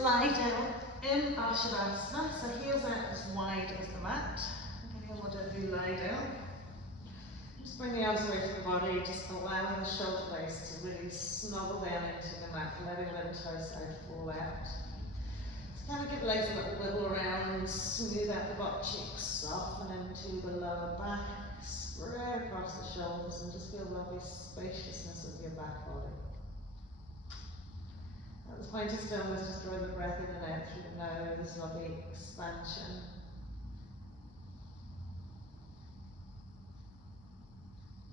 lie down in our Shavasana, so heels out as wide as the mat. Okay, we'll gently lie down. Just bring the arms away from the body, just allowing the shoulder blades to really snuggle down into the mat, letting them toe side fall out. Just kind of give legs a little wiggle around, smooth out the butt cheeks, soften into the lower back, spread across the shoulders, and just feel the lovely spaciousness of your back body. At the point of stillness, just draw the breath in and out through the nose, lovely expansion.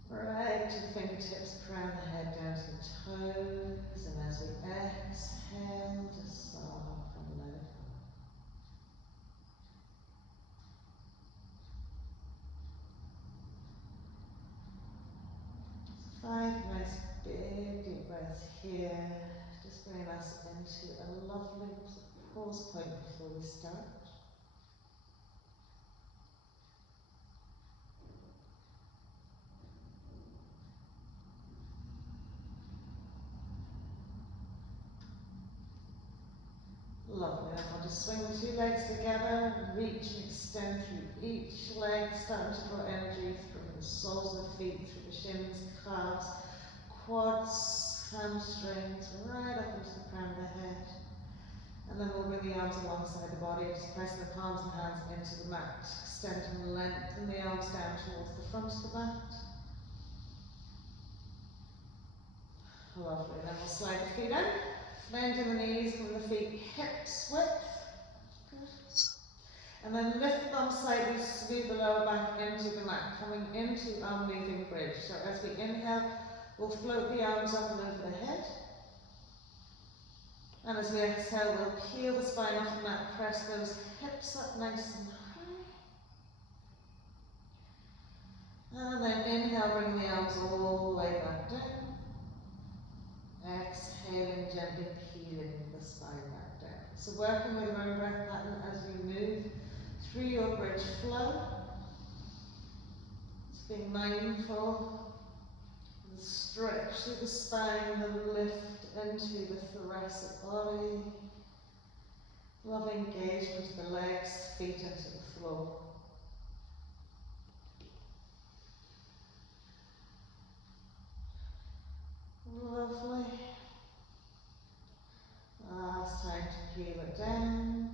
Right to the fingertips, crown the head down to the toes, and as we exhale, just soften and let it go. 5 nice big deep breaths here. Just bring us into a lovely pause point before we start. Lovely. Then we'll just swing the 2 legs together, reach and extend through each leg, starting to draw energy from the soles of the feet, through the shins, calves, quads, hamstrings, right up into the crown of the head. And then we'll bring the arms alongside the body, just press the palms and hands into the mat, extend and lengthen the arms down towards the front of the mat. Lovely. Then we'll slide the feet in. Bend the knees from the feet hips width. Good. And then lift the thumbs sideways, smooth the lower back into the mat, coming into our moving bridge. So as we inhale, we'll float the arms up and over the head. And as we exhale, we'll peel the spine off the mat, press those hips up nice and high. And then inhale, bring the arms all the way back down. Exhaling, gently peeling the spine back down. So working with our own breath pattern as we move through your bridge flow. Just being mindful of the stretch through the spine, the lift into the thoracic body. Loving engagement of the legs, feet into the floor. Lovely. Last time to peel it down.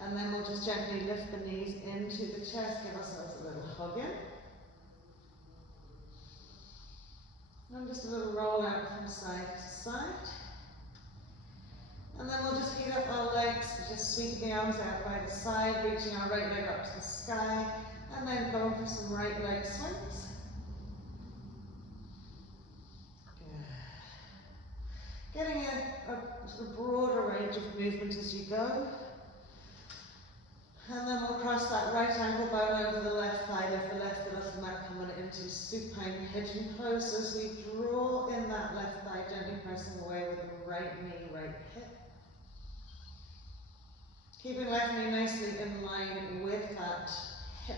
And then we'll just gently lift the knees into the chest, give ourselves a little hug in. And just a little roll out from side to side. And then we'll just heat up our legs, just sweeping the arms out by the side, reaching our right leg up to the sky, and then going for some right leg swings. Getting a sort of broader range of movement as you go. And then we'll cross that right ankle bone over the left thigh, lift the left foot off the mat, coming into supine pigeon pose. So as we draw in that left thigh, gently pressing away with the right knee, right hip. Keeping left knee nicely in line with that hip.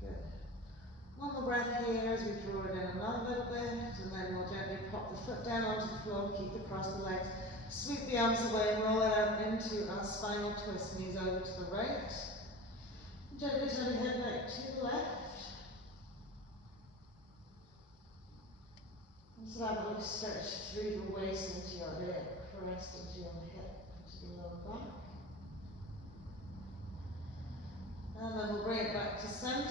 Good. One more breath here as we draw it in another little bit, and then we'll gently pop the foot down onto the floor, keep it across the legs, sweep the arms away, roll it out into our spinal twist, knees over to the right. Gently turn the head back to the left. And so that will stretch through the waist into your hip, press into your hip, into the lower back. And then we'll bring it back to center.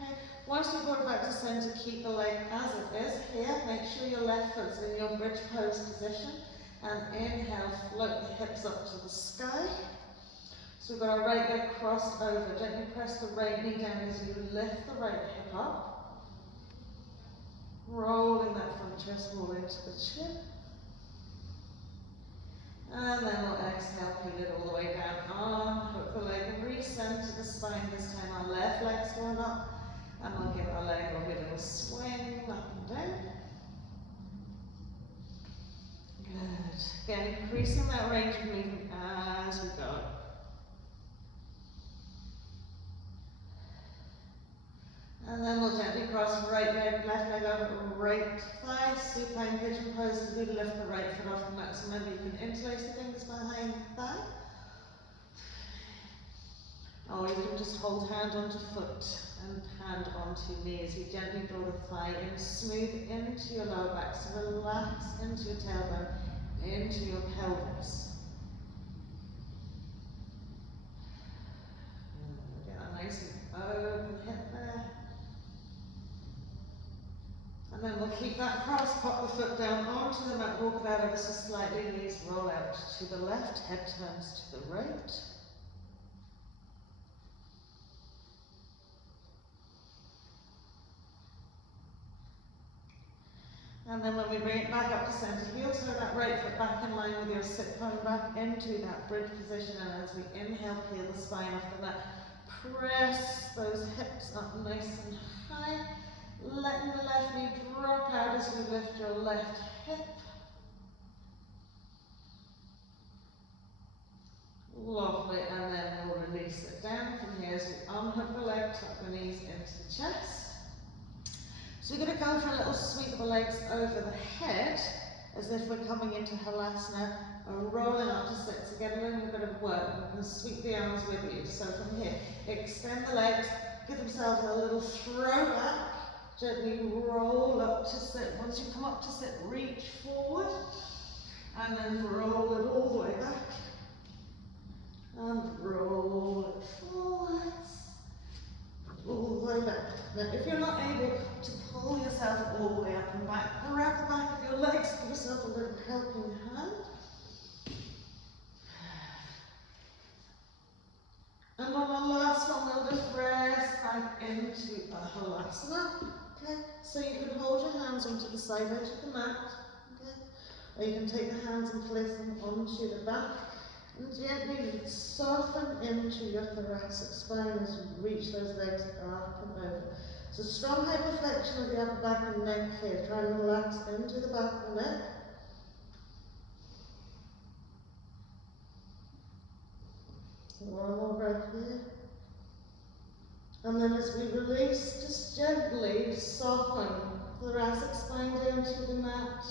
Okay. Once we've brought it back to center, keep the leg as it is here. Make sure your left foot's in your bridge pose position. And inhale, float the hips up to the sky. So we've got our right leg crossed over. Gently press the right knee down as you lift the right hip up. Rolling that front chest wall into the chin. And then we'll exhale, peel it all the way down. On, hook the leg and recenter the spine. This time our left leg's going up. And we'll give our leg a little swing up and down. Good. Again, increasing that range of movement as we go. And And then we'll gently cross right leg, left leg over right thigh, supine pigeon pose as we lift the right foot off the mat. So remember, you can interlace the fingers behind the thigh. Or you can just hold hand onto foot and hand onto knee as you gently draw the thigh in, smooth into your lower back. So relax into your tailbone, into your pelvis. And get a nice and open hip there. And then we'll keep that cross, pop the foot down onto the mat, walk it out ever so slightly, knees roll out to the left, head turns to the right. And then when we bring it back up to centre, heel toe that right foot back in line with your sit bone back into that bridge position, and as we inhale, peel the spine off the mat. Press those hips up nice and high. Letting the left knee drop out as we lift your left hip. Lovely, and then we'll release it down from here as we unhook the leg, tuck the knees into the chest. So we're going to go for a little sweep of the legs over the head, as if we're coming into Halasana and rolling up to sit. So get a little bit of work, and we'll sweep the arms with you. So from here, extend the legs, give themselves a little throw back. Gently roll up to sit. Once you come up to sit, reach forward and then roll it all the way back. And roll it forwards, all the way back. Now, if you're not able to pull yourself all the way up and back, grab the back of your legs, give yourself a little helping hand. And on the last one, we'll just rest back into a Halasana. Okay, so you can hold your hands onto the side edge of the mat, okay? Or you can take the hands and place them onto the back and gently soften into your thoracic spine as you reach those legs up and over. So strong hyperflexion of the upper back and neck here. Try and relax into the back of the neck. One more breath here. And then as we release, just gently soften thoracic spine down to the mat.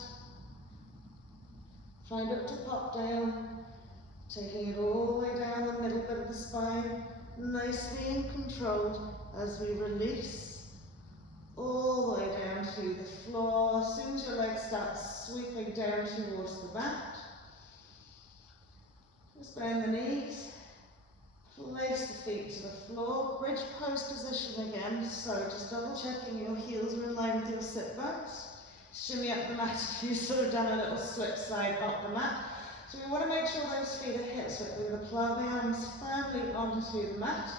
Try not to pop down, taking it all the way down the middle bit of the spine, nicely and controlled as we release all the way down to the floor. As soon as your legs start sweeping down towards the mat, just bend the knees. Place the feet to the floor, bridge pose position again, so just double checking your heels are in line with your sit bones. Shimmy up the mat if you've sort of done a little slip slide up the mat. So we want to make sure those feet are hip width. We're going to plow the arms firmly onto the mat.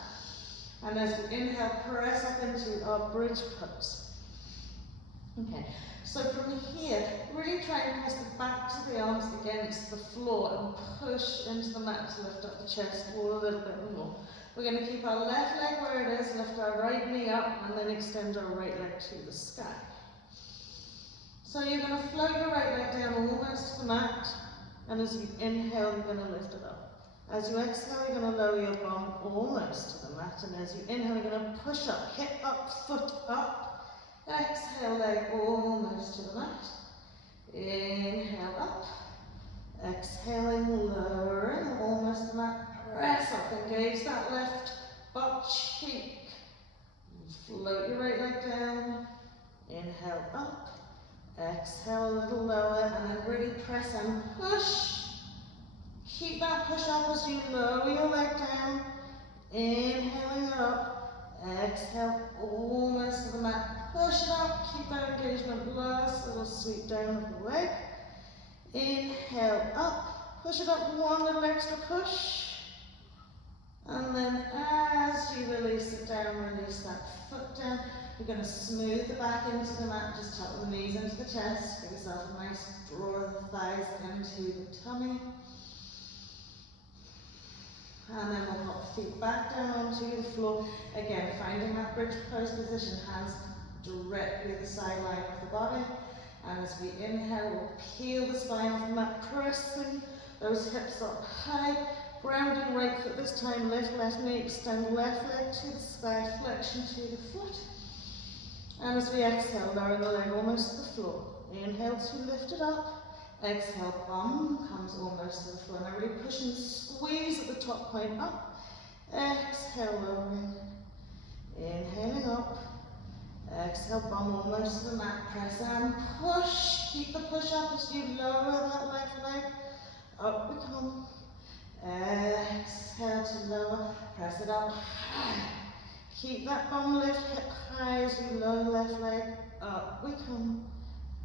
And as we inhale, press up into our bridge pose. Okay, so from here, really try and press the backs of the arms against the floor and push into the mat to lift up the chest a little bit more. We're going to keep our left leg where it is, lift our right knee up, and then extend our right leg to the sky. So you're going to float your right leg down almost to the mat, and as you inhale, you're going to lift it up. As you exhale, you're going to lower your bum almost to the mat, and as you inhale, you're going to push up, hip up, foot up. Exhale, leg almost to the mat. Inhale up. Exhaling, lowering, almost to the mat. Press up, engage that left butt cheek. Float your right leg down. Inhale up. Exhale a little lower, and then really press and push. Keep that push up as you lower your leg down. Inhaling up. Exhale, almost to the mat. Push it up, keep that engagement. Last little sweep down of the leg. Inhale up, push it up, one little extra push. And then as you release it down, release that foot down. You're going to smooth the back into the mat, just tuck the knees into the chest. Give yourself a nice draw of the thighs into the tummy. And then we'll pop the feet back down onto the floor. Again, finding that bridge pose position, hands directly at the sideline of the body. And as we inhale, we'll peel the spine off the mat, pressing those hips up high. Grounding right foot this time, lift left knee, extend left leg to the sky, flexion to the foot. And as we exhale, lower the leg almost to the floor. Inhale to lift it up. Exhale, bum comes almost to the floor. Now really push and squeeze at the top point up. Exhale, lowering. Inhaling up. Exhale, bum almost to the mat. Press and push. Keep the push up as you lower that left leg. Up we come. Exhale to lower. Press it up high. Keep that bum lift hip high as you lower left leg. Up we come.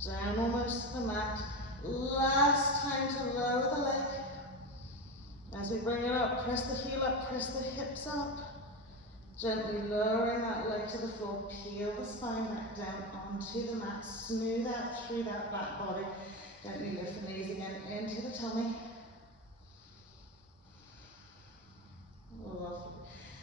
Down almost to the mat. Last time to lower the leg. As we bring it up, press the heel up, press the hips up. Gently lowering that leg to the floor. Peel the spine back down onto the mat. Smooth out through that back body. Gently lift the knees again into the tummy. Lovely.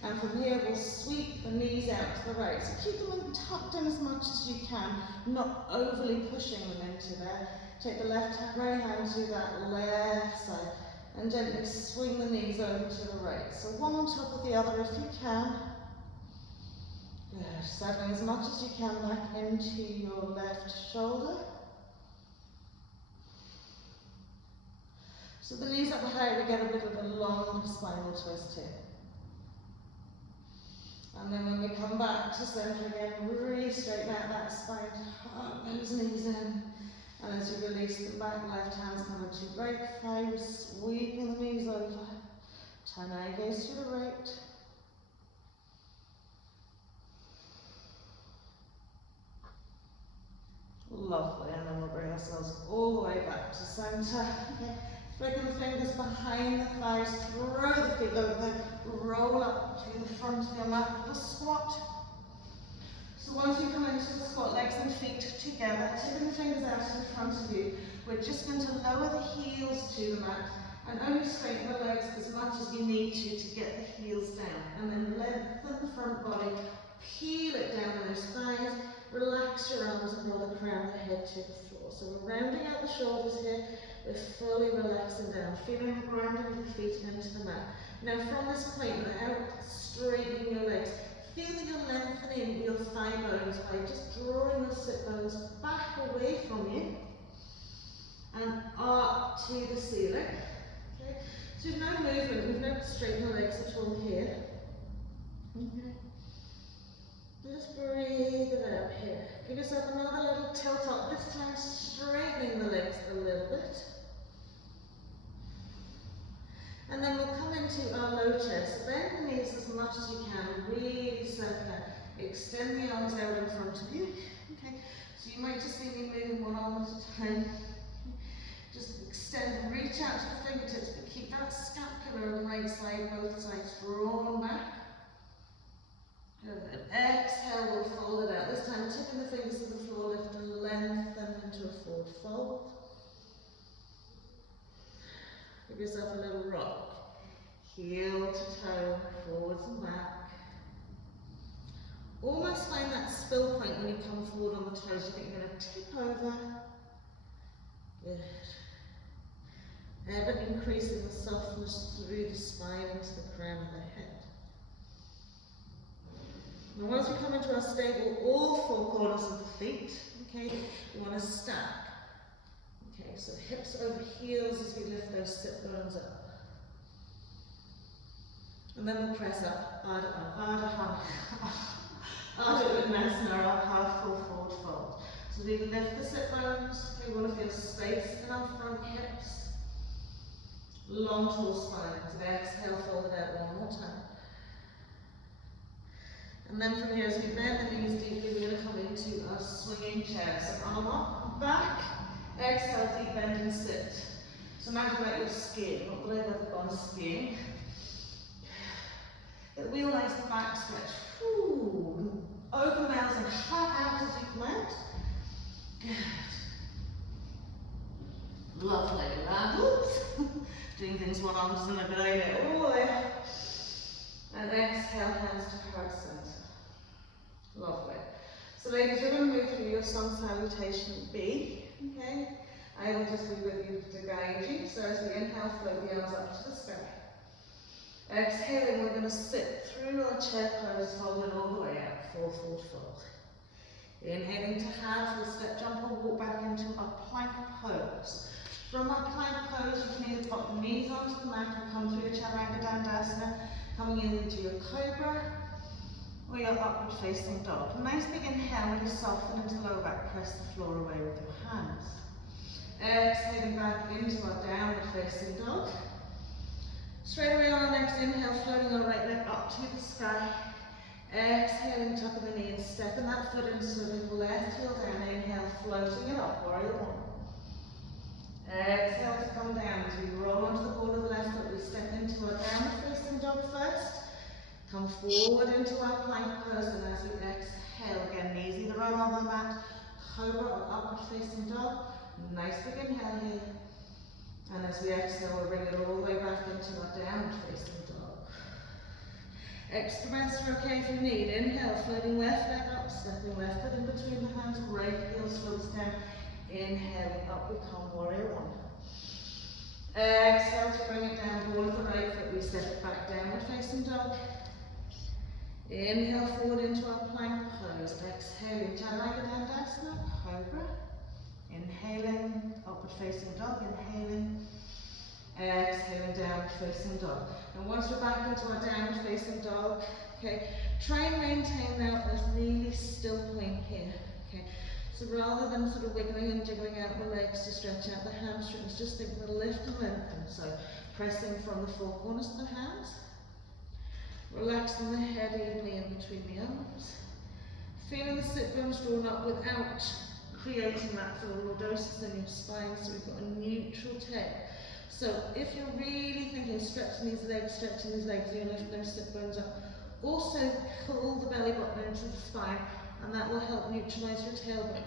And from here, we'll sweep the knees out to the right. So keep them tucked in as much as you can, not overly pushing them into there. Take the left right hand to that left side and gently swing the knees over to the right. So one on top of the other if you can. Good. Settling as much as you can back into your left shoulder. So the knees up high, we get a bit of a long spinal twist here. And then when we come back to center again, really straighten out that spine, tuck those knees in. And as you release them back, left hand's coming to right thigh, we're sweeping the knees over. Turn eye gaze to the right. Lovely, and then we'll bring ourselves all the way back to center. Okay. Flicking the fingers behind the thighs, throw the feet over, roll up to the front of your mat for the squat. So once you come into the squat, legs and feet together, tipping the fingers out in front of you, we're just going to lower the heels to the mat and only straighten the legs as much as you need to get the heels down. And then lengthen the front body, peel it down those thighs, relax your arms and roll the crown of the head to the floor. So we're rounding out the shoulders here. We're fully relaxing down, feeling the grounding of the feet into the mat. Now from this point, without straightening your legs, feel that you're lengthening your thigh bones by just drawing the sit bones back away from you and up to the ceiling. Okay? So we've no movement, we've not straightened the legs at all here. Okay. Just breathe it out here. Give yourself another little tilt up, this time straightening the legs a little bit. And then we'll come into our low chest. Bend the knees as much as you can, really circular. Extend the arms out in front of you. Okay, so you might just see me moving one arm at a time. Just extend, reach out to the fingertips, but keep that scapula on the right side, both sides drawn back. Good. Exhale, we'll fold it out. This time, tipping the fingers to the floor, lift and lengthen into a forward fold. Give yourself a little rock. Heel to toe, forwards and back. Almost find that spill point when you come forward on the toes. You think you're going to tip over. Good. Ever increasing the softness through the spine into the crown of the head. Now once we come into our stable, all four corners of the feet, okay, we want to stack. Okay, so hips over heels as we lift those sit bones up. And then we'll press up, Ardha Uttanasana, our half full forward fold. So we lift the sit bones, we want to feel space in our front hips. Long tall spine, as we exhale, fold it out one more time. And then from here, as we bend the knees deeply, we're going to come into a swinging chair. So arm up, back, exhale, deep bend and sit. So imagine like you're skiing, not the way we've gone skiing. Get the wheel nice and back stretch. Ooh. Open mouth and clap out as you come out. Good. Lovely. Doing things one arm isn't a good idea. All the way up. And exhale, hands to heart center. Lovely. So ladies, we're going to move through your sun salutation B. Okay? I will just be with you to guide you. So as we inhale, float the arms up to the sky. Exhaling, we're going to sit through our chair pose, folded all the way out, forward fold. Inhaling to half, we'll step, jump or walk back into our plank pose. From our plank pose, you can either pop the knees onto the mat and come through Chaturanga Dandasana, coming into your cobra, or your upward facing dog. Nice big inhale, when you soften into lower back, press the floor away with your hands. Exhaling back into our downward facing dog. Straight away on our next inhale, floating our right leg up to the sky. Exhaling, top of the knee and stepping that foot in so the left heel down. Inhale, floating it up, warrior one. Exhale to come down as we roll onto the ball of the left foot. We step into our downward facing dog first. Come forward into our plank pose, and as we exhale, again, knees either roll on the mat, cobra or upward facing dog. Nice big inhale here. And as we exhale, we'll bring it all the way back into our downward facing dog. Extra breaths are okay if you need. Inhale, floating left leg up, stepping left foot in between the hands, right heel slopes down. Inhaling up, we come warrior one. Exhale to bring it down, ball of the right foot, we step it back, downward facing dog. Inhale forward into our plank pose. Exhaling, Chaturanga Dandasana, cobra. Inhaling, upward facing dog, inhaling. Exhaling, downward facing dog. And once we're back into our downward facing dog, okay, try and maintain now this really still point here. Okay, so rather than sort of wiggling and jiggling out the legs to stretch out the hamstrings, just think of a lift and lengthen. So pressing from the four corners of the hands. Relaxing the head evenly in between the arms. Feeling the sit bones drawn up without creating that sort of lordosis in your spine, so we've got a neutral tail. So if you're really thinking stretching these legs, you're lifting those sit bones up. Also pull the belly button into the spine, and that will help neutralize your tailbone.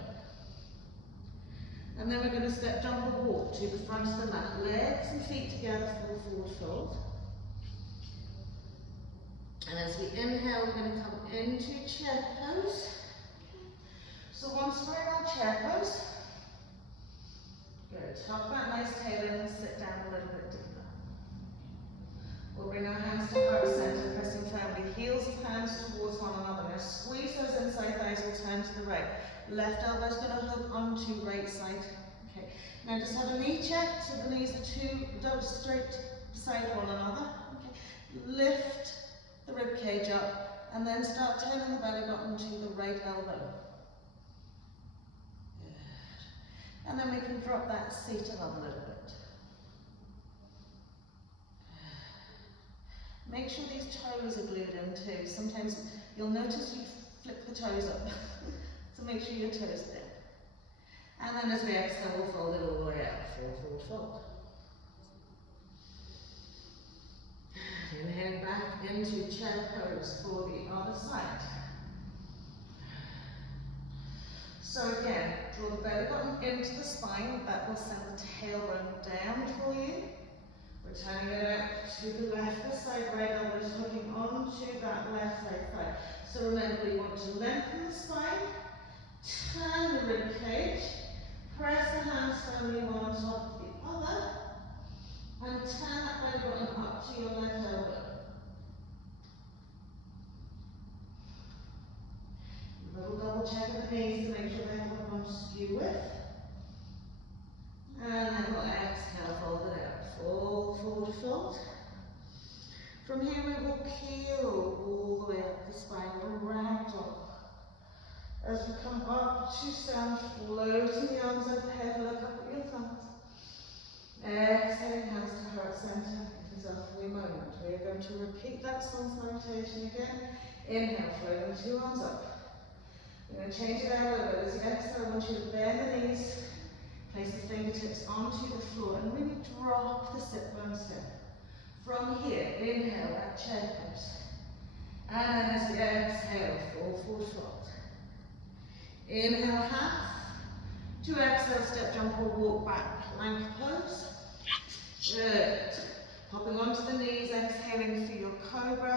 And then we're going to step, jump or walk to the front of the mat. Legs and feet together for the forward fold. And as we inhale, we're going to come into chair pose. So once we're in our chair pose, good. Tuck that nice tail in and sit down a little bit deeper. We'll bring our hands to heart center, pressing firmly, heels of hands towards one another. Now squeeze those inside thighs, we'll turn to the right. Left elbow's going to hook onto right side. Okay. Now just have a knee check, so the knees are straight beside one another. Okay. Lift the rib cage up, and then start turning the belly button to the right elbow. Good. And then we can drop that seat along a little bit. Make sure these toes are glued in too. Sometimes you'll notice you flick the toes up, so make sure your toes are there. And then as we exhale, we'll fold it all the way out. Forward, fold. Inhaling back into chair pose for the other side. So again, draw the belly button into the spine. That will send the tailbone down for you. Returning it out to the left side, right elbow is hooking onto that left leg thigh. So remember, you want to lengthen the spine, turn the rib cage, press the hands firmly one on top of the other, and turn that belly button up to your left elbow. Little double check of the knees to make sure they haven't gone skew with. And then we'll exhale, fold it out. Fold, forward, fold. From here we will peel all the way up the spine, ragdoll. As we come up to stand, floating the arms overhead, look up at your thumbs. Exhaling, hands to heart center. It is our free moment. We are going to repeat that song salutation again. Inhale, floating two arms up. We're going to change it out a little bit. As you exhale, I want you to bend the knees, place the fingertips onto the floor, and really drop the sit bones down. From here, inhale, that chair pose. And then as we exhale, fall forward fold. Inhale, half. To exhale, step, jump, or walk back, plank pose. Good. Hopping onto the knees, exhaling for your cobra,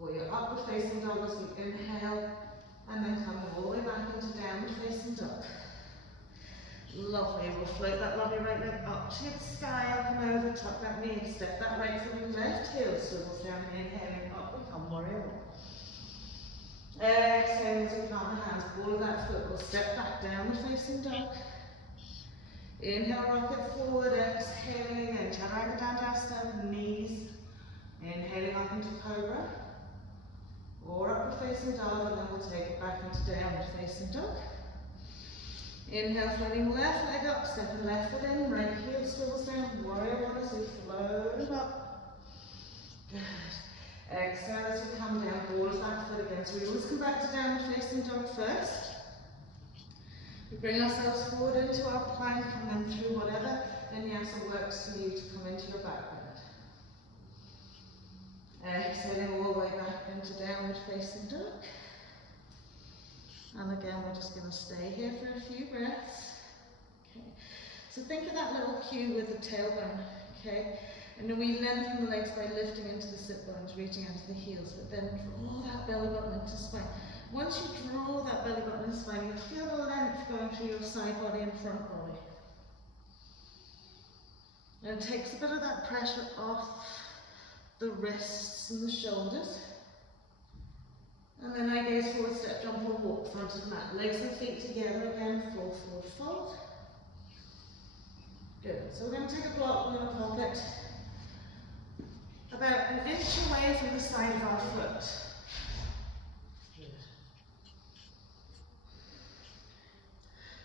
or your upward facing dog as we inhale, and then coming all the way back into downward facing dog. Lovely. We'll float that lovely right leg up to the sky, up and over, tuck that knee, step that right foot in, left heel swivels down, inhaling up, we come warrior one. Exhale as we plant the hands, ball of that foot, we'll step back down the facing dog. Inhale, rock it forward, exhaling again, Chaturanga Dandasana, knees. Inhaling up into Cobra, or upward facing dog, and then we'll take it back into downward facing dog. Inhale, floating left leg up, stepping left foot in, right heel swivels down, warrior one as we float it up. Good. Exhale as we come down, ball of that foot again. So we always come back to downward facing dog first. We bring ourselves forward into our plank and then through whatever vinyasa works for you to come into your back bend. Exhaling all the way back into downward facing dog. And again, we're just going to stay here for a few breaths. Okay. So think of that little cue with the tailbone. Okay. And then we lengthen the legs by lifting into the sit bones, reaching into the heels, but then draw that belly button into spine. Once you draw that belly button into spine, you'll feel the length going through your side body and front body. And it takes a bit of that pressure off the wrists and the shoulders. And then I gaze forward, step, jump or walk front of the mat. Legs and feet together again, full forward fold. Good. So we're going to take a block, we're going to pop it about an inch away from the side of our foot. Good.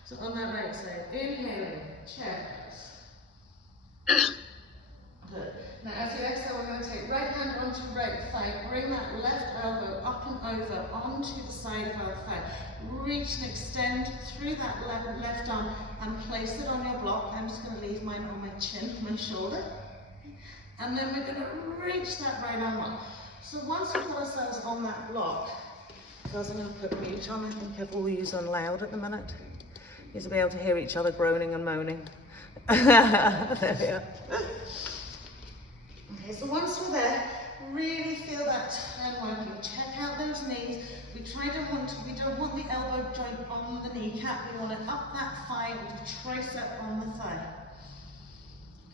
So on that right side, inhaling, chair pose. Good. Now as you exhale, we're going to take right hand onto right thigh, bring that left elbow up and over onto the side of our thigh. Reach and extend through that left arm and place it on your block. I'm just going to leave mine on my chin, my shoulder. And then we're going to reach that right arm up. So once we've got ourselves on that block, because I'm going to put mute on, I think I've all used on loud at the minute. You'll be able to hear each other groaning and moaning. There we are. Okay, so once we're there, really feel that turn working. Check out those knees. We don't want the elbow joint on the kneecap. We want it up that thigh with the tricep on the thigh.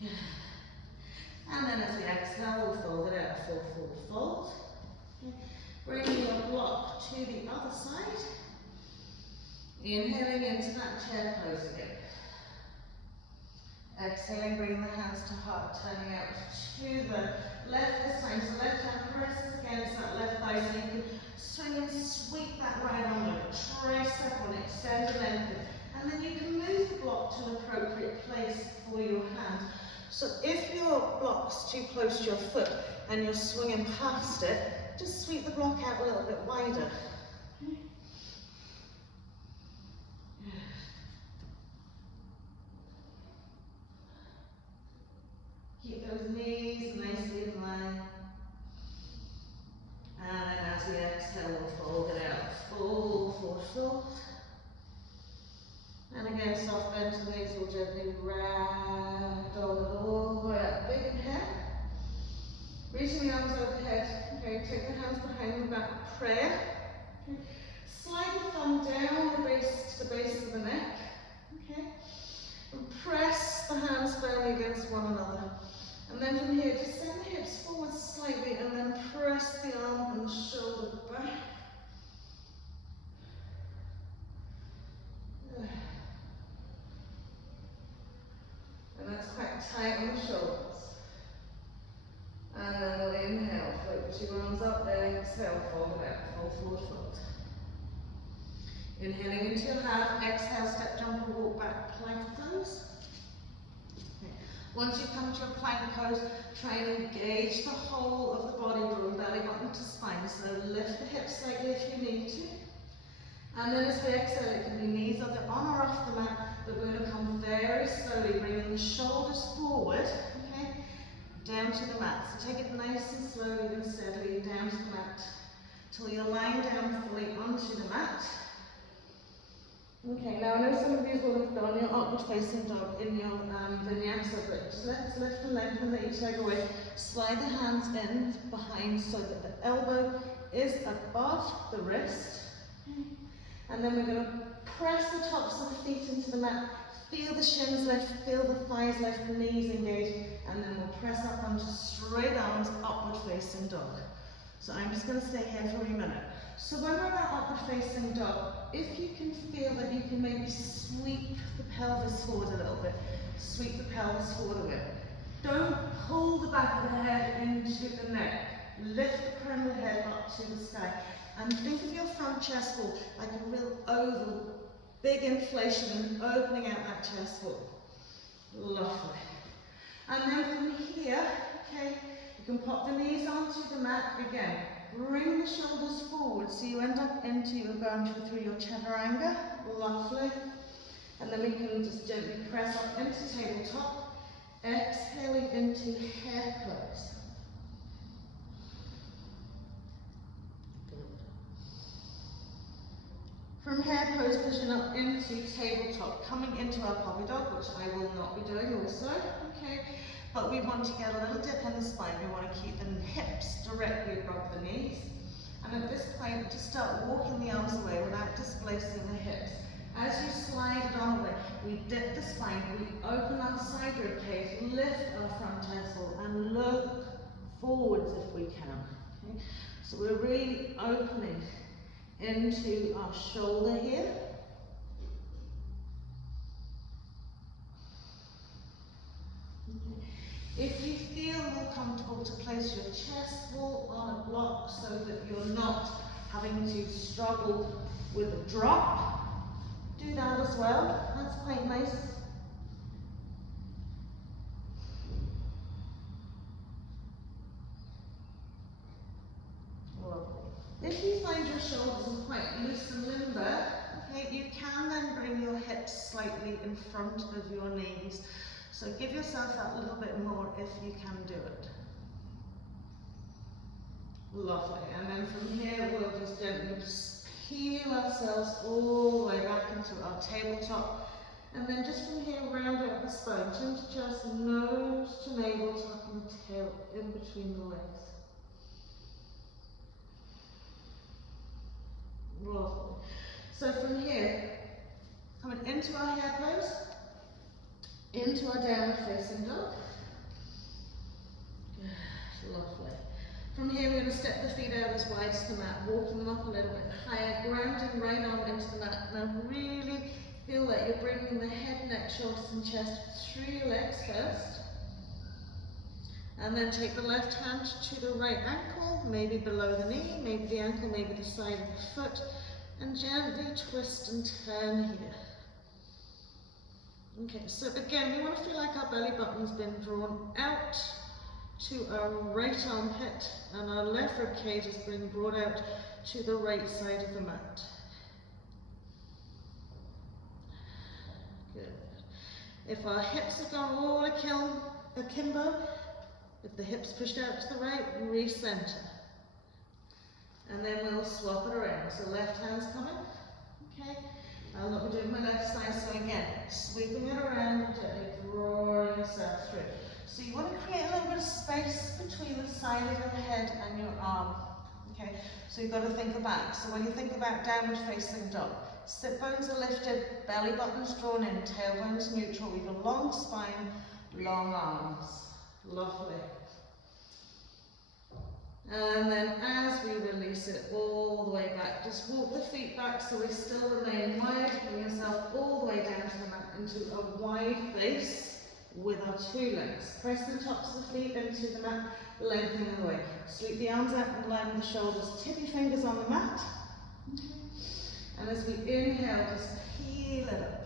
Good. And then as we exhale, we'll fold it out, full forward fold. Okay. Bringing your block to the other side. Inhaling into that chair pose again. Exhaling, bringing the hands to heart, turning out to the left this time. So left hand presses against that left thigh, so you can swing and sweep that right arm over, tricep on, extend and lengthen. And then you can move the block to an appropriate place for your hand. So if your block's too close to your foot and you're swinging past it, just sweep the block out a little bit wider. Keep those knees nicely in line. And then as we exhale, we'll fold it out. Full forward fold. And again, soft bend to the knees, we'll gently ragdoll it all the way up. Big inhale. Reaching the arms overhead. Okay, take the hands behind the back. Prayer. Okay. Slide the thumb down the base to the base of the neck. Okay. And press the hands firmly against one another. And then from here, just send the hips forward slightly and then press the arm and the shoulder back. And that's quite tight on the shoulders. And then we'll inhale, float the two arms up, then exhale, fold it out, full forward fold. Inhaling into your half, exhale, step, jump, or walk back, plank pose. Okay. Once you come to your plank pose, try and engage the whole of the body, drawing belly button to spine. So lift the hips slightly if you need to. And then as we exhale, it can be knees either on or off the mat, but we're going to come very slowly, bringing the shoulders forward, okay, down to the mat. So take it nice and slowly and steadily down to the mat, till you're lying down fully onto the mat. Okay, now I know some of you will have done your upward facing dog in your vinyasa, but just let's lift and lengthen each leg away. Slide the hands in behind so that the elbow is above the wrist. And then we're going to press the tops of the feet into the mat. Feel the shins lift, feel the thighs lift, the knees engage, and then we'll press up onto straight arms, upward facing dog. So I'm just going to stay here for a minute. So when we're at upward facing dog, if you can feel that you can maybe sweep the pelvis forward a little bit, sweep the pelvis forward a bit. Don't pull the back of the head into the neck. Lift the crown of the head up to the sky. And think of your front chest wall like a real oval, big inflation and opening out that chest wall. Lovely. And then from here, okay, you can pop the knees onto the mat again. Bring the shoulders forward so you end up going through your chaturanga. Lovely. And then we can just gently press up into tabletop, exhaling into hair pose. From hair pose, pushing up into tabletop, coming into our puppy dog, which I will not be doing also, okay? But we want to get a little dip in the spine. We want to keep the hips directly above the knees. And at this point, just start walking the arms away without displacing the hips. As you slide it on away, we dip the spine, we open our side rib cage, lift our front chest wall, and look forwards if we can. Okay? So we're really opening into our shoulder here. If you feel more comfortable to place your chest wall on a block so that you're not having to struggle with a drop, do that as well. That's quite nice. If you find your shoulders quite loose and limber, okay, you can then bring your hips slightly in front of your knees. So give yourself that little bit more if you can do it. Lovely. And then from here, we'll just gently peel ourselves all the way back into our tabletop. And then just from here, round out the spine. Chin to chest, nose to navel, tucking the tail in between the legs. Lovely. So from here, coming into our hair pose, into our downward facing dog. Lovely. From here, we're going to step the feet out as wide as the mat, walking them up a little bit higher, grounding right on into the mat. Now really feel that you're bringing the head, neck, shoulders and chest through your legs first. And then take the left hand to the right ankle, maybe below the knee, maybe the ankle, maybe the side of the foot, and gently twist and turn here. Okay, so again, we want to feel like our belly button's been drawn out to our right armpit, and our left rib cage is being brought out to the right side of the mat. Good. If our hips have gone all akimbo, if the hips pushed out to the right, recenter. And then we'll swap it around. So left hand's coming, okay? I'll not be doing my left side, so again, sweeping it around and gently drawing yourself through. So you want to create a little bit of space between the side of your head and your arm, okay? So you've got to think about, so when you think about downward facing dog, sit bones are lifted, belly button's drawn in, tailbone's neutral, we have a long spine, long arms. Lovely. And then as we release it all the way back, just walk the feet back so we still remain wide. Bring yourself all the way down to the mat into a wide base with our two legs. Press the tops of the feet into the mat, lengthening the way. Sweep the arms out and line the shoulders. Tip your fingers on the mat. And as we inhale, just peel it up.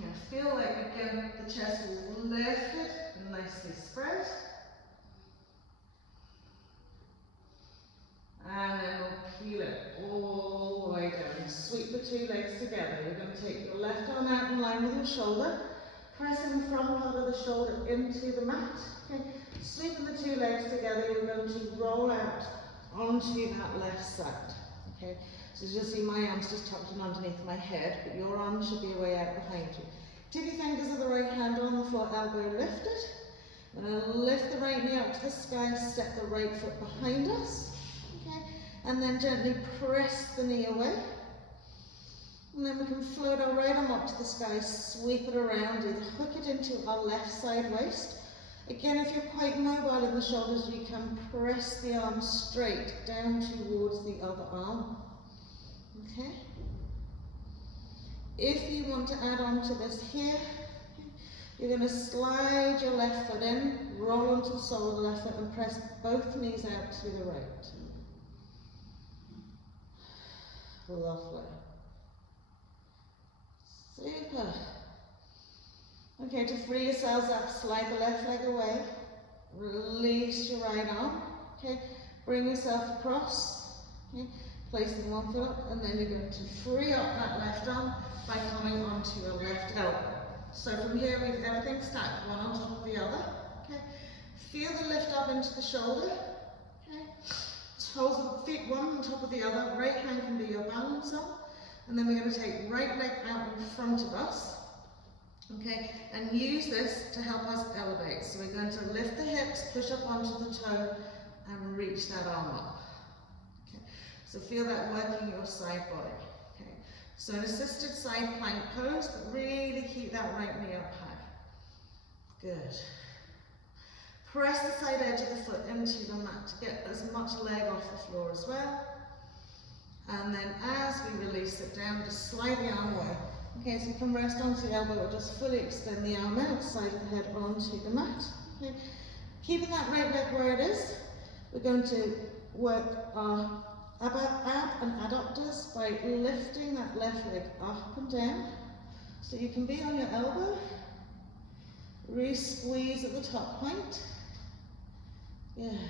Now feel like again the chest is lifted and nicely spread. And then we'll peel it all the way down. Sweep the two legs together. You're going to take your left arm out in line with your shoulder. Pressing the front part of the shoulder into the mat. Okay. Sweeping the two legs together, you're going to roll out onto that left side. Okay. So as you'll see, my arm's just tucked in underneath my head, but your arm should be way out behind you. Tip your fingers of the right hand on the floor, elbow lifted. And then lift the right knee up to the sky, step the right foot behind us. Okay. And then gently press the knee away. And then we can float our right arm up to the sky, sweep it around, either hook it into our left side waist, Again, if you're quite mobile in the shoulders, you can press the arm straight down towards the other arm. Okay? If you want to add on to this here, you're going to slide your left foot in, roll onto the sole of the left foot and press both knees out to the right. Lovely. Super. Okay, to free yourselves up, slide the left leg away, release your right arm, okay, bring yourself across, okay, placing one foot up, and then you're going to free up that left arm by coming onto your left elbow. So from here we've everything stacked, one on top of the other, okay, feel the lift up into the shoulder, okay, toes of the feet one on top of the other, right hand can be your balance arm, and then we're going to take right leg out in front of us. Okay, and use this to help us elevate. So we're going to lift the hips, push up onto the toe, and reach that arm up. Okay, so feel that working your side body. Okay, so an assisted side plank pose, but really keep that right knee up high. Good. Press the side edge of the foot into the mat to get as much leg off the floor as well. And then as we release it down, just slide the arm away. Okay, so you can rest onto the elbow or just fully extend the arm outside the head onto the mat. Okay. Keeping that right leg where it is, we're going to work our ab and adductors by lifting that left leg up and down. So you can be on your elbow, re-squeeze at the top point. Good.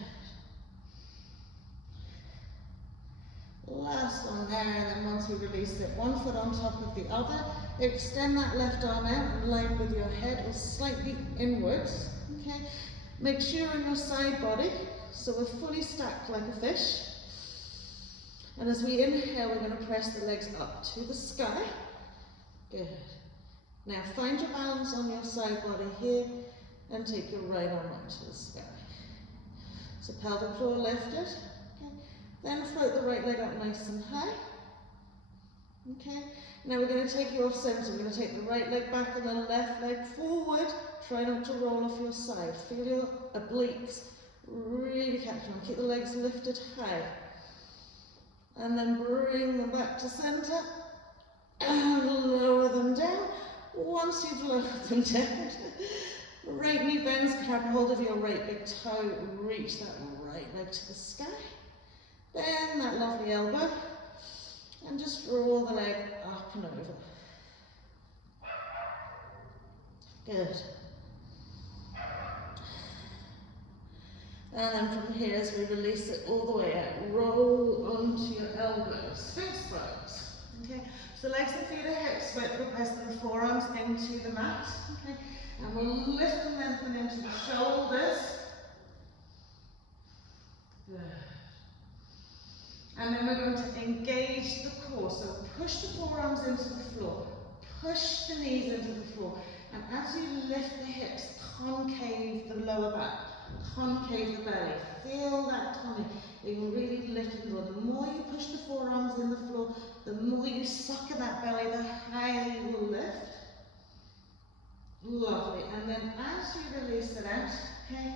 Last one there, and then once we release it, one foot on top of the other, extend that left arm out and line with your head or slightly inwards, okay? Make sure on your side body, so we're fully stacked like a fish. And as we inhale, we're going to press the legs up to the sky. Good. Now find your balance on your side body here and take your right arm up to the sky. So pelvic floor lifted. Then float the right leg up nice and high. Okay, now we're going to take you off center. We're going to take the right leg back and the left leg forward. Try not to roll off your side. Feel your obliques really catch on. Keep the legs lifted high. And then bring them back to center. And lower them down. Once you've lowered them down, right knee bends, grab hold of your right big toe, reach that right leg to the sky. Bend that lovely elbow and just draw the leg up and over. Good. And then from here, as we release it all the way out, roll onto your elbows. Sphinx Pose. Okay. So legs and feet are hips width. We're pressing the forearms into the mat. Okay. And we'll lift and lengthen into the shoulders. Good. And then we're going to engage the core. So push the forearms into the floor. Push the knees into the floor. And as you lift the hips, concave the lower back. Concave the belly. Feel that tummy being really lifted. The more you push the forearms in the floor, the more you suck at that belly, the higher you will lift. Lovely. And then as you release it out, okay,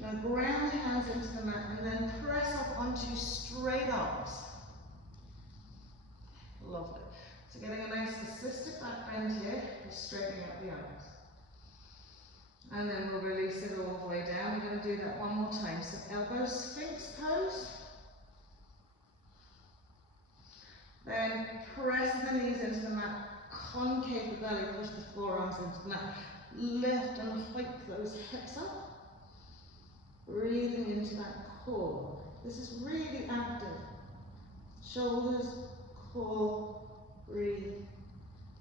now ground the hands into the mat and then press up onto straight arms. Lovely. So getting a nice assisted back bend here, just straightening up the arms. And then we'll release it all the way down. We're going to do that one more time. So elbows, Sphinx Pose. Then press the knees into the mat, concave the belly, push the forearms into the mat. Lift and hike those hips up. Breathing into that core. This is really active. Shoulders, core, breathe.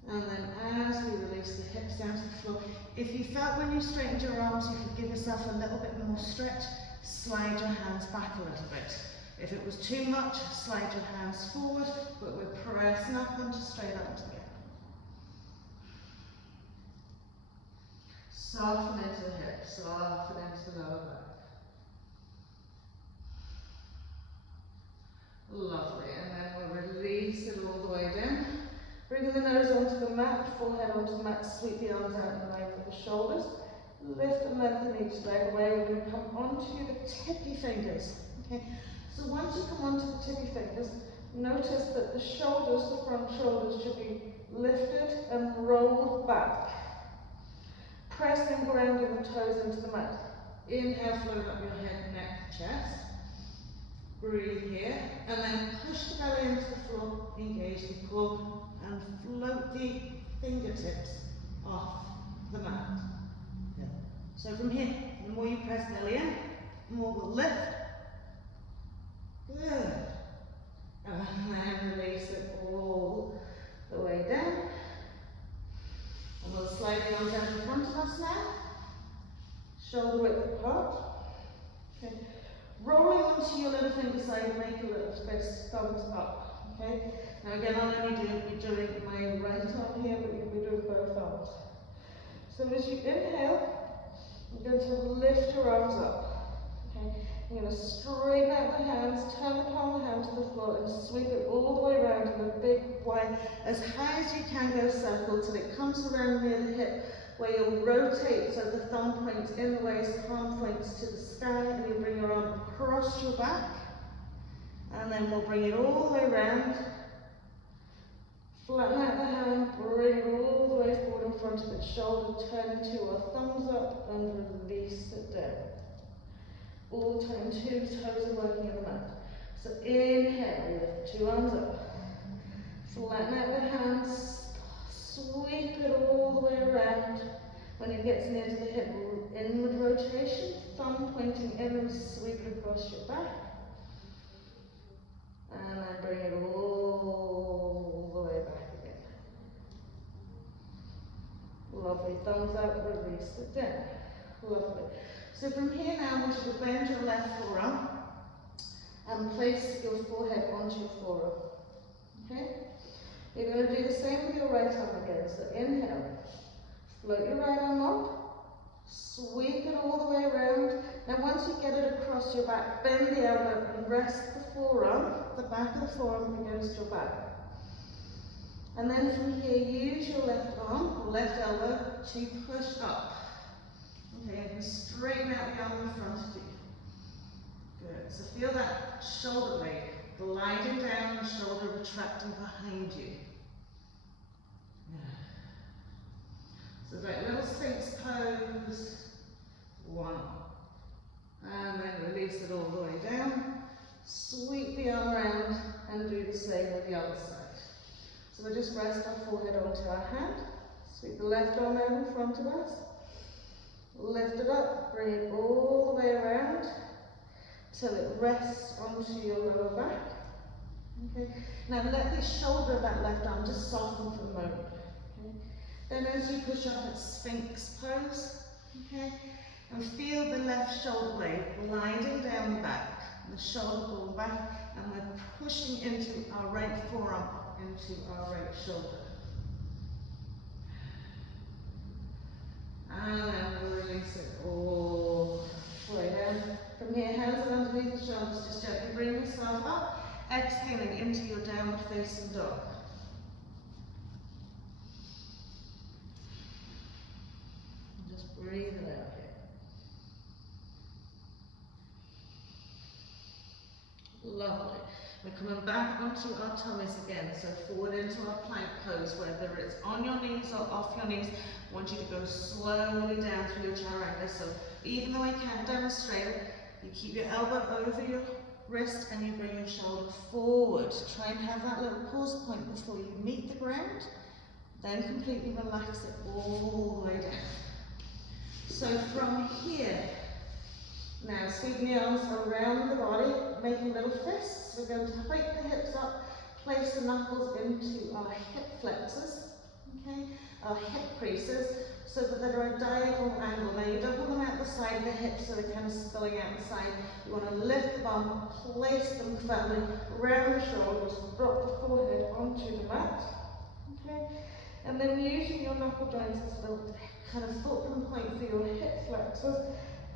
And then as we release the hips down to the floor, if you felt when you straightened your arms you could give yourself a little bit more stretch, slide your hands back a little bit. If it was too much, slide your hands forward, but we're pressing up onto straight arms again. Soften into the hips, soften into the lower back. Lovely, and then we'll release it all the way down. Bringing the nose onto the mat, forehead onto the mat, sweep the arms out in line with the shoulders. Lift and lengthen each leg away. We're going to come onto the tippy fingers. Okay. So once you come onto the tippy fingers, notice that the shoulders, the front shoulders, should be lifted and rolled back. Pressing and grounding the toes into the mat. Inhale, float up your head, neck, chest. Breathe here, and then push the belly into the floor, engage the core, and float the fingertips off the mat. Yeah. So from here, the more you press belly in, the more we'll lift. Good. And then release it all the way down. And we'll slide the arms down in front of us now. Shoulder width apart. Okay. Rolling onto your little finger side, make a little fist, thumbs up. Okay. Now again, I'll only be doing my right arm here, but you can be doing both arms. So as you inhale, you're going to lift your arms up. Okay. You're going to straighten out the hands, turn the palm of the hand to the floor, and sweep it all the way around in a big wide, as high as you can go circle till it comes around near the hip, where you'll rotate so the thumb points in the waist, palm points to the sky, and you bring your arm across your back, and then we'll bring it all the way around, flatten out the hand, bring it all the way forward in front of it, shoulder turn to a thumbs up, and release it down. All the time, 2 toes are working on the mat. So inhale, lift 2 arms up, flatten out the hands, sweep it all the way around. When it gets near to the hip, inward rotation, thumb pointing in and sweep it across your back. And then bring it all the way back again. Lovely, thumbs up, release it down. Lovely. So from here now, I want you to bend your left forearm and place your forehead onto your forearm. Okay? You're going to do the same with your right arm again. So inhale, float your right arm up, sweep it all the way around. Now once you get it across your back, bend the elbow and rest the forearm, the back of the forearm against your back. And then from here, use your left arm, or left elbow, to push up. Okay, and straighten out the arm in front of you. Good. So feel that shoulder blade gliding down, the shoulder retracting behind you. So that little Sphinx Pose. 1. And then release it all the way down. Sweep the arm around and do the same with the other side. So we just rest our forehead onto our hand. Sweep the left arm out in front of us. Lift it up, bring it all the way around till it rests onto your lower back. Okay. Now let the shoulder of that left arm just soften for a moment. Okay. Then as you push up, it's Sphinx Pose. Okay. And feel the left shoulder blade gliding down the back, and the shoulder ball back, and we're pushing into our right forearm up into our right shoulder. And then we'll release it all the way down. From here, hands are underneath the shoulders, just gently bring yourself up, exhaling into your downward facing dog. And just breathe it out here. Lovely. We're coming back onto our tummies again, so forward into our plank pose, whether it's on your knees or off your knees. I want you to go slowly down through your chaturanga. So even though I can't demonstrate it, you keep your elbow over your wrist and you bring your shoulder forward. Try and have that little pause point before you meet the ground. Then completely relax it all the way down. So from here, now sweeping the arms around the body, making little fists. We're going to hike the hips up, place the knuckles into our hip flexors, okay, our hip creases, so that they're at a diagonal angle. Now you don't want them out the side of the hips so they're kind of spilling out the side. You want to lift the bum, place them firmly around the shoulders, drop the forehead onto the mat, okay, and then using your knuckle joints as a little kind of fulcrum point for your hip flexors.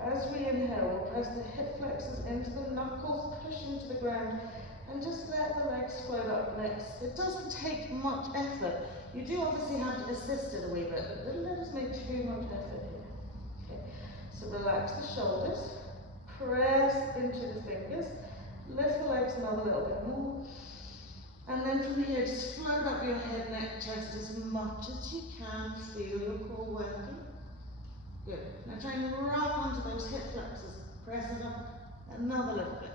As we inhale, press the hip flexors into the knuckles, push into the ground, and just let the legs float up next. It doesn't take much effort. You do obviously have to assist it a wee bit, but don't let us make too much effort here. Okay. So relax the shoulders, press into the fingers, lift the legs another little bit more. And then from here, just float up your head, neck, chest as much as you can. Feel your core working. Good. Now try and roll onto those hip flexors. Press it up another little bit.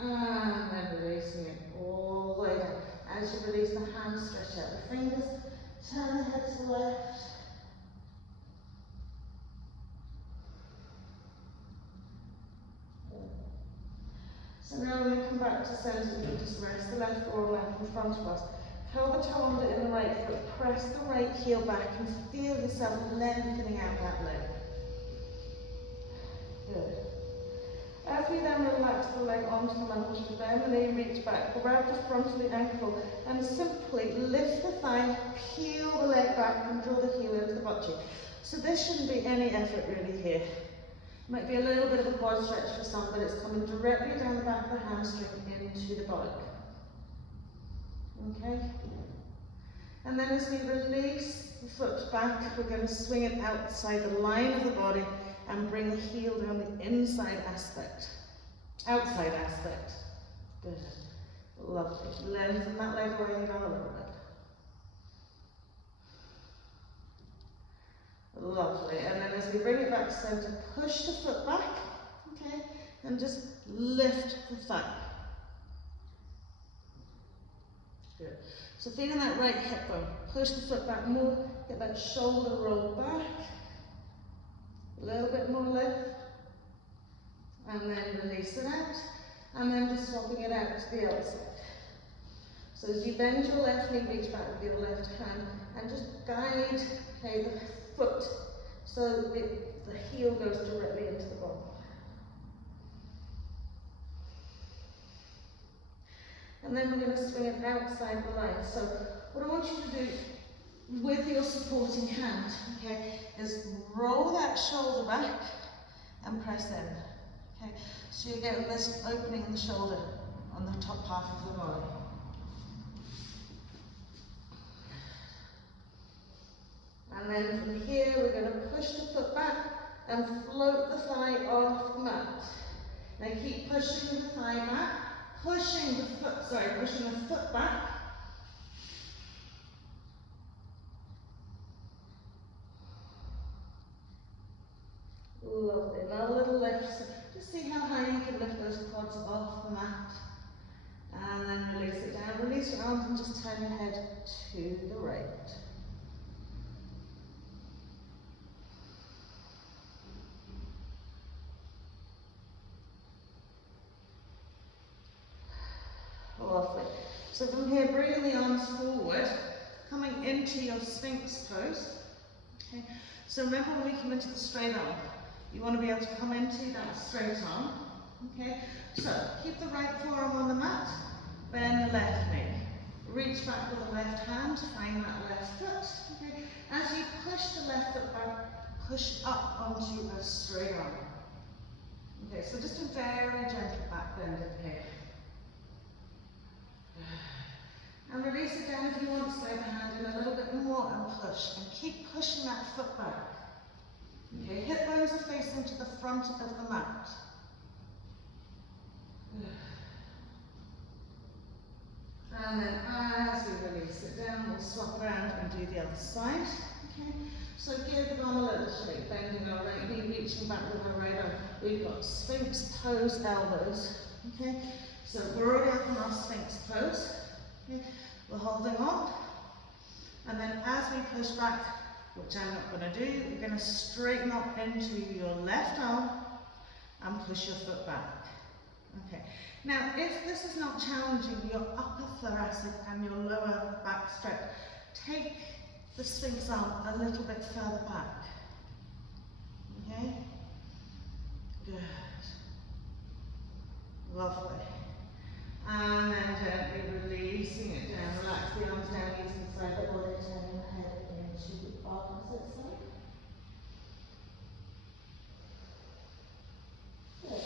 And then releasing it all the way down. As you release the hands, stretch out the fingers. Turn the head to the left. So now we're going to come back to centre. We can just rest the left forearm out in front of us. Curl the toe under in the right foot. Press the right heel back and feel yourself lengthening out that leg. Good. As we then relax the leg onto the mat, bend the knee, reach back, grab the front of the ankle, and simply lift the thigh, peel the leg back, and draw the heel into the butt cheek. So this shouldn't be any effort really here. Might be a little bit of a quad stretch for some, but it's coming directly down the back of the hamstring into the buttock. Okay? And then as we release the foot back, we're going to swing it outside the line of the body and bring the heel down the inside aspect. Outside aspect. Good. Lovely. Lengthen that leg away down a little bit. Lovely. And then as we bring it back to centre, push the foot back, okay, and just lift the thigh. Good. So feeling that right hip bone, push the foot back more, get that shoulder roll back, a little bit more lift, and then release it out, and then just swapping it out to the other side. So as you bend your left knee, reach back with your left hand, and just guide, okay, the foot so the heel goes directly into the bottom. And then we're going to swing it outside the line. So what I want you to do with your supporting hand, okay, is roll that shoulder back and press in. Okay, so you get this opening in the shoulder on the top half of the body. And then from here, we're going to push the foot back and float the thigh off the mat. Now keep pushing the thigh back, pushing the foot back. Lovely. Now a little lift. So just see how high you can lift those quads off the mat. And then release it down. Release your arms and just turn your head to the right. Lovely. So from here, bringing the arms forward, coming into your Sphinx Pose. Okay. So remember when we come into the straight arm, you want to be able to come into that straight arm. Okay. So keep the right forearm on the mat, bend the left knee. Reach back with the left hand, find that left foot. Okay. As you push the left foot back, push up onto a straight arm. Okay. So just a very gentle back bend in here. And release it down if you want to slide the hand in a little bit more and push. And keep pushing that foot back. Okay, hip bones are facing to the front of the mat. And then as we release it down, we'll swap around and do the other side. Okay, so give the arm a little shake, bending our right knee, reaching back with our right arm. We've got Sphinx Pose elbows. Okay, so we're already up in our Sphinx Pose. Okay. We're holding on, and then as we push back, which I'm not going to do, we're going to straighten up into your left arm and push your foot back. Okay. Now, if this is not challenging your upper thoracic and your lower back stretch, take the Sphinx arm a little bit further back. Okay. Good. Lovely. And then gently releasing it down. Relax the arms down, using the side of the body, turning the head into the opposite side. Good.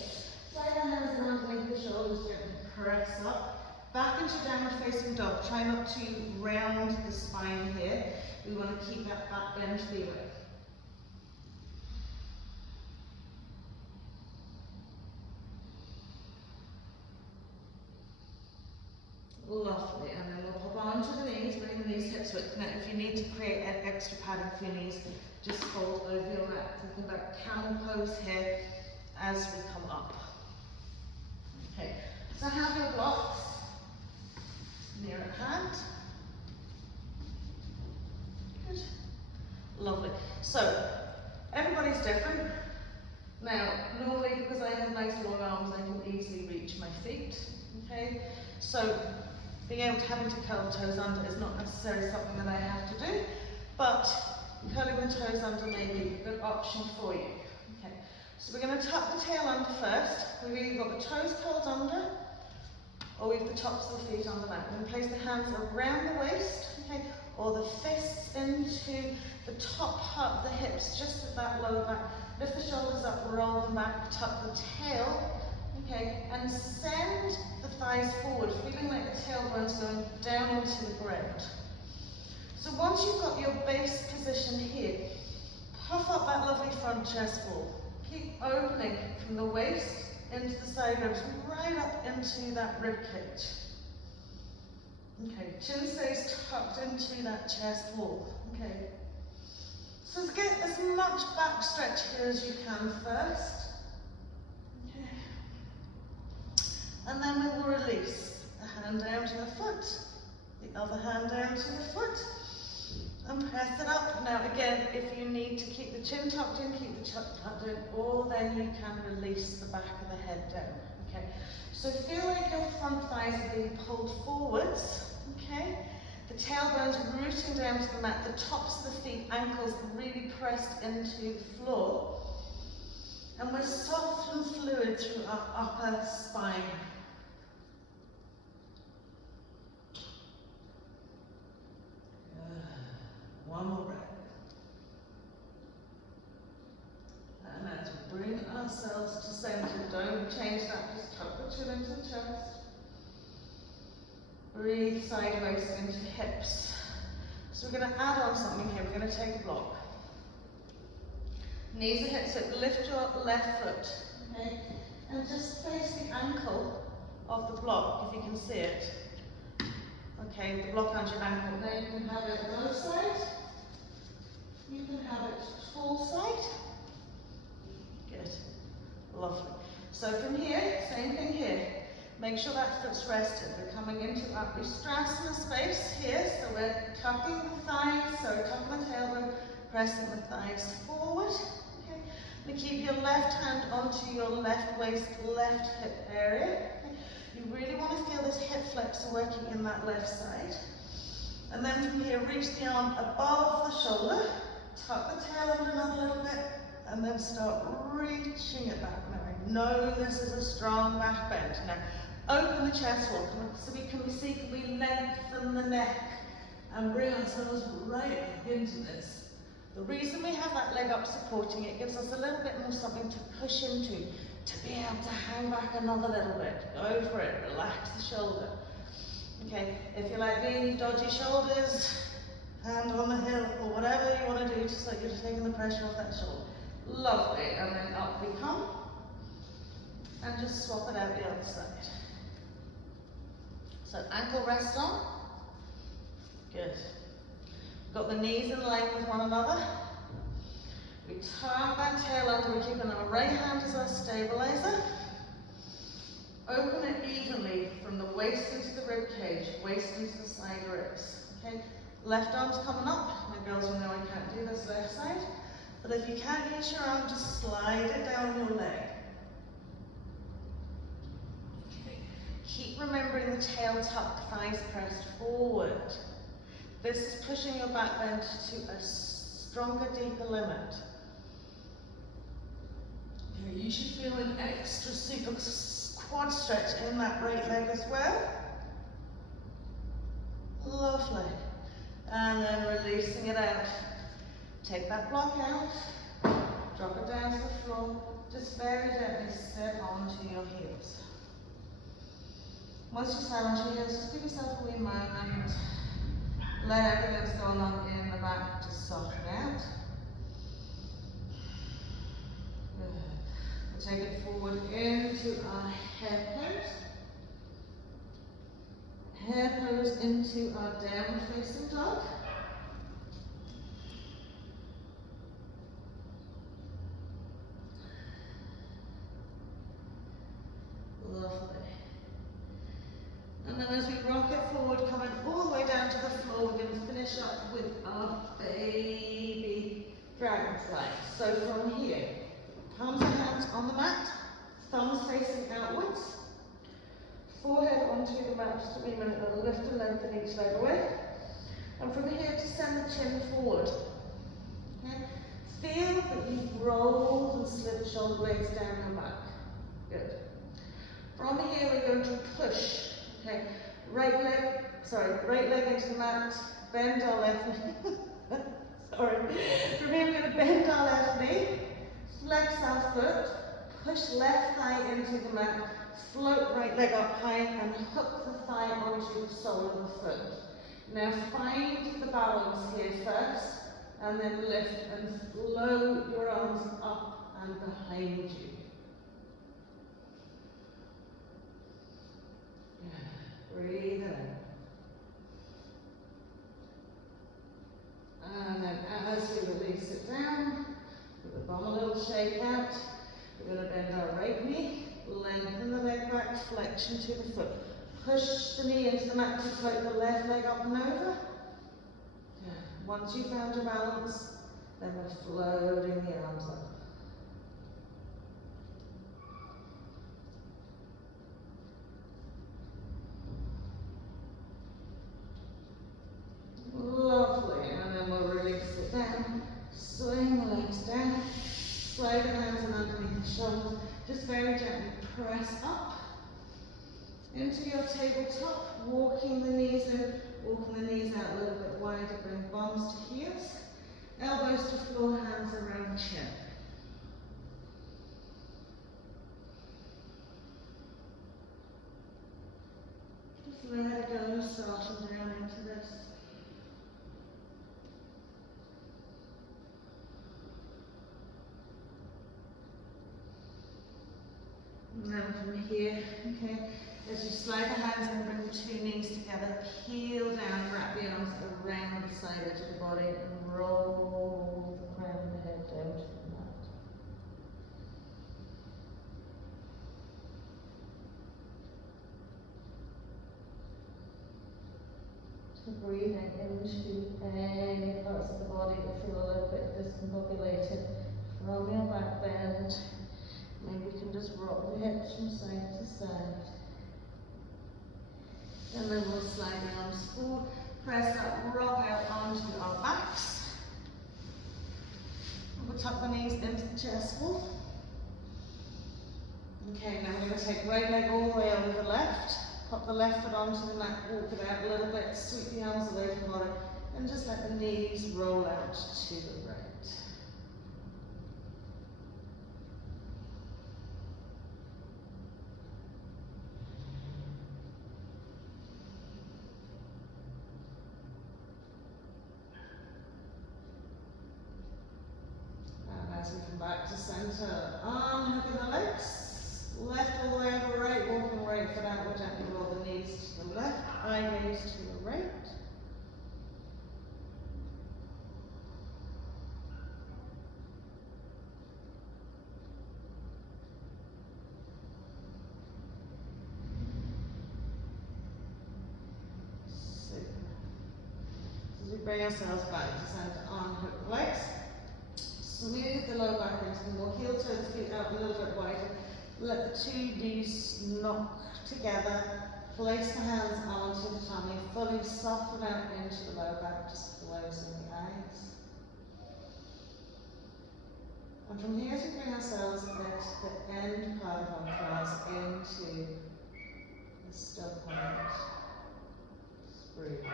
Slide the hands around underneath the shoulders, gently press up. Back into downward facing dog. Try not to round the spine here. We want to keep that back bend feeling. to create an extra padding for your knees, just fold over your mat. Thinking about camel pose here as we come up. Okay, so have your blocks near at hand. Good. Lovely. So, everybody's different. Now, normally because I have nice long arms, I can easily reach my feet. Okay, so being able to having to curl toes under is not necessarily something that I have to do, but curling the toes under may be a good option for you. Okay, so we're going to tuck the tail under first. We've either got the toes curled under, or we've the tops of the feet on the mat. We're going to place the hands around the waist, okay, or the fists into the top part of the hips, just at that lower back. Lift the shoulders up, roll them back, tuck the tail, okay, and send the thighs forward, feeling like the tailbone's going down into the ground. So once you've got your base position here, puff up that lovely front chest wall. Keep opening from the waist into the side ribs, right up into that rib cage. Okay, chin stays tucked into that chest wall. Okay. So get as much back stretch here as you can first. Okay. And then we will release. A hand down to the foot, the other hand down to the foot, and press it up. Now again, if you need to keep the chin tucked in, keep the chin tucked in, or then you can release the back of the head down. Okay. So feel like your front thighs are being pulled forwards. Okay. The tailbone's rooting down to the mat, the tops of the feet, ankles really pressed into the floor. And we're soft and fluid through our upper spine. One more breath. And as we bring ourselves to center, don't change that, just tuck the chin into the chest. Breathe sideways into hips. So we're going to add on something here. We're going to take a block. Knees and hips, so lift your left foot, okay? And just place the ankle of the block, if you can see it. Okay, the block under your ankle. Now you can have it low side. You can have it tall side. Good. Lovely. So from here, same thing here. Make sure that foot's rested. We're coming into our Ustrasana space here, so we're tucking the thighs, so tucking the tailbone, pressing the thighs forward. Okay. And keep your left hand onto your left waist, left hip area. Okay. You really want to feel this hip flexor working in that left side. And then from here, reach the arm above the shoulder, tuck the tail under another little bit, and then start reaching it back. Now I know this is a strong back bend. Now open the chest wall, so we can lengthen the neck and bring ourselves right into this. The reason we have that leg up supporting it gives us a little bit more something to push into, to be able to hang back another little bit. Go for it, relax the shoulder. Okay, if you like being dodgy shoulders, hand on the hip, or whatever you want to do, just like you're just taking the pressure off that shoulder. Lovely, and then up we come, and just swap it out the other side. So ankle rest on. Good. Got the knees in line with one another. We tuck that tail under. We're keeping our right hand as our stabilizer. Open it evenly from the waist into the rib cage, waist into the side ribs. Okay. Left arm's coming up. My girls will know I can't do this left side. But if you can't use your arm, just slide it down your leg. Keep remembering the tail tucked, thighs pressed forward. This is pushing your back bend to a stronger, deeper limit. You should feel an extra super quad stretch in that right leg as well. Lovely. And then releasing it out. Take that block out, drop it down to the floor, just very gently step onto your heels. Once you stand onto your heels, just give yourself a wee moment. Let everything that's going on in the back just soften out. Good. We'll take it forward into our head pose. Head pose into our downward facing dog. flag. So from here, palms and hands on the mat, thumbs facing outwards, forehead onto the mat, just a wee minute, and lift and lengthen each leg away. And from here, descend the chin forward. Okay? Feel that you've rolled and slid the shoulder blades down your back. Good. From here, we're going to push. Okay? Right leg into the mat, bend our left knee. Sorry. From here, we're going to bend our left knee, flex our foot, push left thigh into the mat, float right leg up high, and hook the thigh onto the sole of the foot. Now find the balance here first, and then lift and float your arms up and behind you. Breathe in. And then as we release it down, with the bum a little shake out, we're going to bend our right knee, lengthen the leg back, flexion to the foot. Push the knee into the mat to float the left leg up and over. Once you've found your balance, then we're floating the arms up. Lovely, and then we'll release it down, swing the legs down, slide the hands in underneath the shoulders, just very gently press up into your tabletop, walking the knees in, walking the knees out a little bit wider, bring bums to heels, elbows to floor, hands around chin. Just let it go, soften down into this. And then from here, okay, as you slide the hands in, bring the two knees together, peel down, wrap the arms around the side edge of the body, and roll the crown of the head down to the mat. So breathing into any parts of the body that feel a little bit discombobulated from your back bend. Maybe you can just rock the hips from side to side. And then we'll slide the arms forward, press up, rock out onto our backs. We'll tuck the knees into the chest wall. Okay, now we're going to take right leg all the way over the left. Pop the left foot onto the mat, walk it out a little bit, sweep the arms away from the body, and just let the knees roll out to the right. As we come back to center, arm hooking the legs, left all the way over right, walking the right foot out, we'll gently roll the knees to the left, eye gaze to the right. Super. As we bring ourselves back to center, arm hook the legs. Smooth the lower back into the more heel toe the feet out a little bit wider. Let the two knees knock together. Place the hands onto the tummy. Fully soften out into the lower back, just closing the eyes. And from here, as we bring ourselves at the end part of our class into the still point. Just breathe.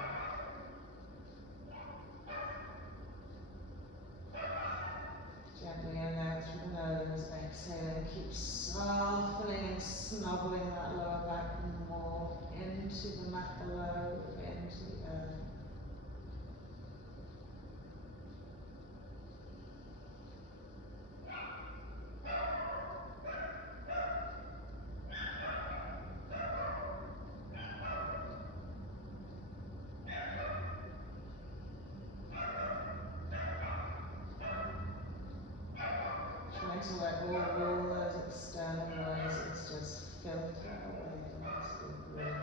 Gently in out through the nose, exhaling, keep softening and snuggling that lower back more into the mat below, into the earth. To let all those external noises just filter away as we breathe.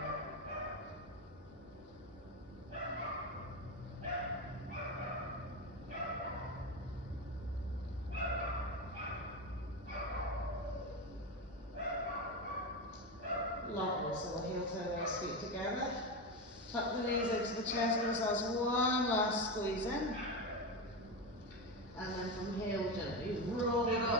lovely. So we'll heel toe those feet together. Tuck the knees into the chest, give ourselves one last squeeze in. And then from heel, gently roll it up